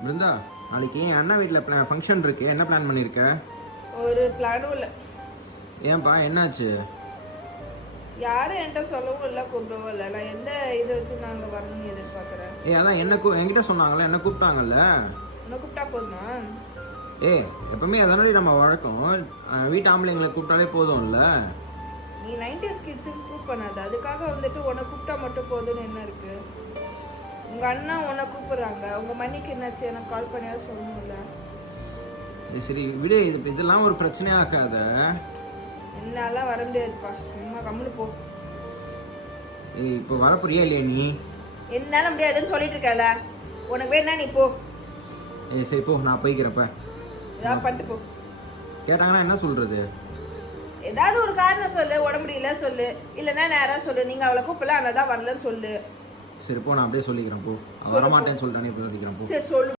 பிருந்தா, நாளைக்கு என் அண்ணா வீட்டில் ஃபங்க்ஷன் இருக்கு. என்ன பிளான் பண்ணியிருக்க? ஒரு பிளானும் இல்லை. ஏன்பா, என்னாச்சு? யாரும் என்கிட்ட சொல்லவும் இல்லை, கூப்பிடவும் இல்லை. நான் எந்த இதை வச்சு நான் அங்கே வரணும்னு எதிர்பார்க்குறேன். அதான் என்கிட்ட சொன்னாங்கல்ல, என்ன கூப்பிட்டாங்கல்ல. உன்னை கூப்பிட்டா போதுமா? எப்பவுமே அதனால நம்ம வழக்கம். வீட்டு ஆம்பளைங்களை கூப்பிட்டாலே போதும்ல. நீ 90s கிட்ஸுக்கு கூப்பிட் பண்ணாத. அதுக்காக வந்துட்டு உன்னை கூப்பிட்டா மட்டும் போதும்னு என்ன இருக்கு? உங்கள் அண்ணா உன்னை கூப்பிடுறாங்க. உங்கள் மணிக்கு என்னாச்சு? எனக்கு கால் பண்ணியாவது சொல்லணும்ல. சரி விடு, இதெல்லாம் ஒரு பிரச்சனையா ஆக்காத. என்னாலாம் வர முடியாதுப்பா. சும்மா கம்முன்னு போ. இப்போ வரப்போறியா இல்லையா நீ? என்னால முடியாதுன்னு சொல்லிட்டு இருக்கல. உனக்கு வேணா நீ போ. சரி போ, நான் போய்க்கிறப்ப. ஏதாவது பண்ணிட்டு போ. கேட்டாங்கன்னா என்ன சொல்றது? ஏதாவது ஒரு காரணம் சொல்லு. உடம்பு முடியல சொல்லு, இல்லைன்னா நேரா சொல்லு. நீங்க அவளை கூப்பிடல, ஆனால் தான் வரலன்னு சொல்லு. சரி போ, நான் அப்படியே சொல்லிக்கிறேன் போ. வரமாட்டேன்னு சொல்லிட்டானே, இப்போ சொல்லிக்கிறேன் போ. சரி சொல்லு.